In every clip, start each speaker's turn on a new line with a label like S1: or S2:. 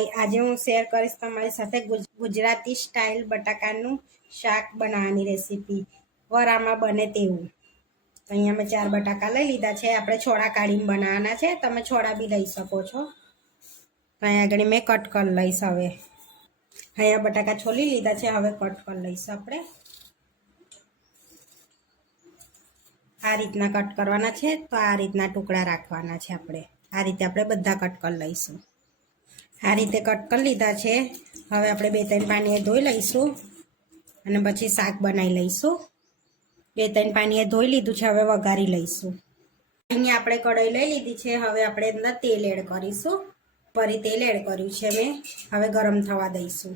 S1: હાય આજે હું શેર કરીશ તમારી સાથે ગુજ- ગુજરાતી સ્ટાઇલ બટાકાનું શાક બનાવવાની રેસીપી વરામાં બને તેવું. અહીંયા મેં ચાર બટાકા લઈ લીધા છે. આપણે છોડા કાઢીને બનાવવાના છે. તમે છોડા બી લઈ શકો છો. અહીંયા આગળ મેં કટ લઈશ હવે. અહીંયા બટાકા છોલી લીધા છે. હવે કટ કરી લઈશ આપણે. આ રીતના કટ કરવાના છે. તો આ રીતના ટુકડા રાખવાના છે આપણે. આ રીતે આપણે બધા કટ લઈશું. આ રીતે કટ કરી લીધા છે. હવે આપણે બે ત્રણ પાણીએ ધોઈ લઈશું અને પછી શાક બનાવી લઈશું. બે ત્રણ પાણીએ ધોઈ લીધું છે, હવે વઘારી લઈશું. અહીંયા આપણે કઢાઈ લઈ લીધી છે, હવે આપણે અંદર તેલ એડ કરીશું. ફરી તેલ એડ કર્યું છે મેં. હવે ગરમ થવા દઈશું.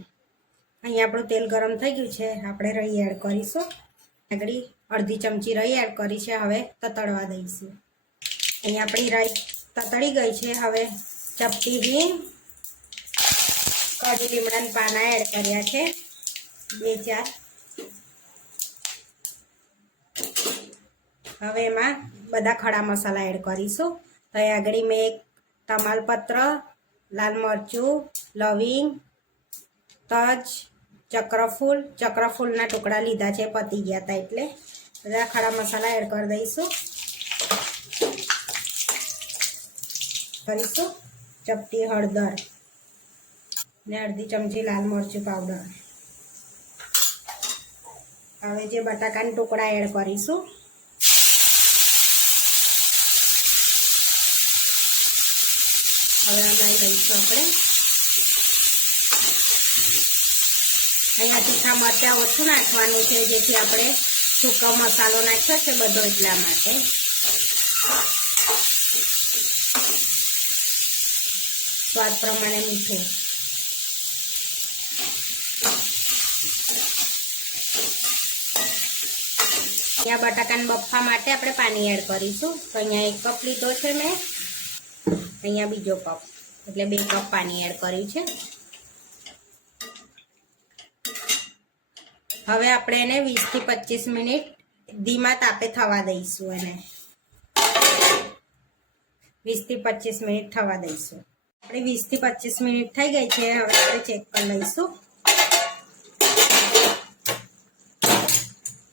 S1: અહીંયા આપણું તેલ ગરમ થઈ ગયું છે, આપણે રહી એડ કરીશું. આગળ અડધી ચમચી રહી એડ કરી છે, હવે તતડવા દઈશું. અહીંયા આપણી રાઈ તતડી ગઈ છે, હવે ચપટી હિંગ કાજુ લીમડાના પાના એડ કર્યા છે. બે, ચાર. હવે એમાં બધા ખડા મસાલા એડ કરીશું. અહીં આગળ મેં એક તમાલપત્ર, લાલ મરચું, લવિંગ, તજ, ચક્રફૂલ. ચક્રફૂલના ટુકડા લીધા છે, પતી ગયા હતા એટલે. બધા ખડા મસાલા એડ કરી દઈશું. કરીશું. ચપટી હળદર. ને અડધી ચમચી લાલ મરચું પાવડર હવે જે બટાકાના ટુકડા એડ કરીશું. હવે આમાં લઈશું આપણે. અહીંયા તીખા મરચાં ઓછું નાખવાનું છે, જેથી આપણે સૂકો મસાલો નાખ્યો છે બધો એટલા માટે. સ્વાદ પ્રમાણે મીઠું. અહીંયા બટાકાના બફા માટે આપણે પાણી એડ કરીશું. તો અહીંયા એક કપ લીધો છે મેં. અહીંયા બીજો કપ. એટલે બે કપ પાણી એડ કર્યું છે. હવે આપણે એને વીસથી પચીસ મિનિટ ધીમા તાપે થવા દઈશું એને. વીસથી પચીસ મિનિટ થવા દઈશું. આપણે વીસથી પચીસ મિનિટ થઈ ગઈ છે. હવે આપણે ચેક કરી લઈશું.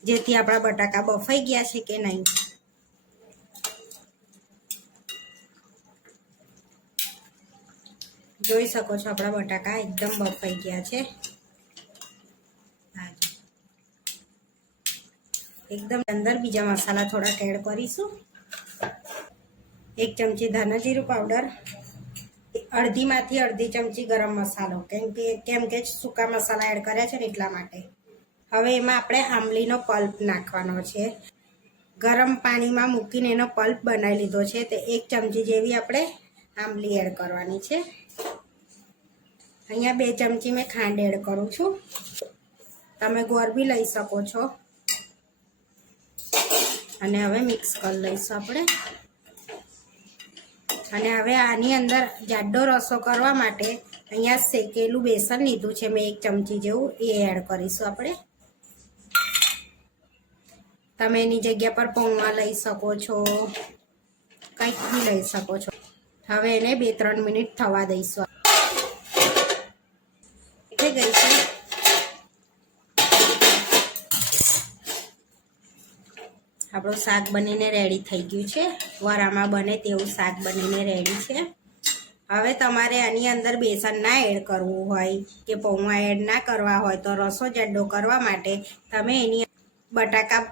S1: જેથી આપણા બટાકા બફાઈ ગયા છે કે નહીં. જોઈ શકો છો આપણા બટાકા એકદમ બફાઈ ગયા છે. એકદમ અંદર બીજા મસાલા થોડાક એડ કરીશું. એક ચમચી ધાના જીરું પાવડર, અડધીમાંથી અડધી ચમચી ગરમ મસાલો. કેમ કે કેમ કે સૂકા મસાલા એડ કર્યા છે ને એટલા માટે. હવે એમાં આપણે આંબલીનો પલ્પ નાખવાનો છે. ગરમ પાણીમાં મૂકીને એનો પલ્પ બનાવી લીધો છે તે એક ચમચી જેવી આપણે આંબલી એડ કરવાની છે. અહીંયા બે ચમચી મેં ખાંડ એડ કરું છું. તમે ગોળ બી લઈ શકો છો. અને હવે મિક્સ કરી લઈશું આપણે. અને હવે આની અંદર જાડો રસો કરવા માટે અહીંયા શેકેલું બેસન લીધું છે. મેં એક ચમચી જેવું એ એડ કરીશું આપણે. તમે એની જગ્યા પર પૌવા લઈ શકો છો. કંઈક બી લઈ શકો છો. હવે એને બે ત્રણ મિનિટ થવા દઈશું. થઈ ગઈ છે. આપણું શાક બનીને રેડી થઈ ગયું છે. વરામાં બને તેવું શાક બનીને રેડી છે. હવે તમારે આની અંદર બેસન ના એડ કરવું હોય કે પૌવા એડ ના કરવા હોય તો રસો જાડો કરવા માટે તમે એની બટાકા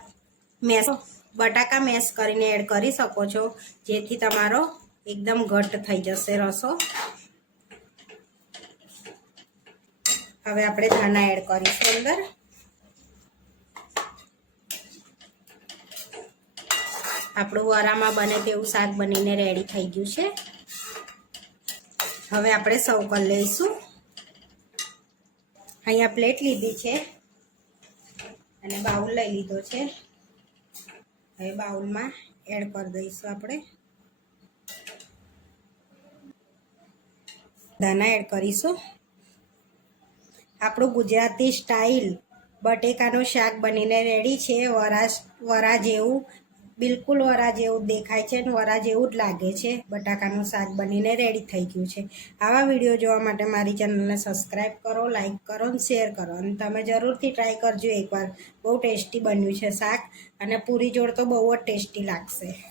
S1: મેસ બટાકા મેસ કરીને એડ કરી શકો છો, જેથી તમારો એકદમ ઘટ થઈ જશે રસો. હવે આપણે ધાણા એડ કરીશું અંદર. આપણું વરામાં બને તેવું શાક બનીને રેડી થઈ ગયું છે. હવે આપણે સૌ કરી લઈશું. અહીંયા પ્લેટ લીધી છે. અને બાઉલ લઈ લીધો છે. હવે બાઉલમાં એડ કરી દઈશું આપણે. ધાણા એડ કરીશું. આપણું ગુજરાતી સ્ટાઇલ બટેકાનું શાક બનીને રેડી છે, વરા વરા જેવું બિલકુલ વરા જેવું દેખાય છે અને વરા જેવું જ લાગે છે. બટાકાનું શાક બનીને રેડી થઈ ગયું છે. આવા વીડિયો જોવા માટે મારી ચેનલને સબસ્ક્રાઈબ કરો લાઈક કરો અને શેર કરો. અને તમે જરૂરથી ટ્રાય કરજો એકવાર. બહુ ટેસ્ટી બન્યું છે શાક અને પૂરી જોડ તો બહુ જ ટેસ્ટી લાગશે.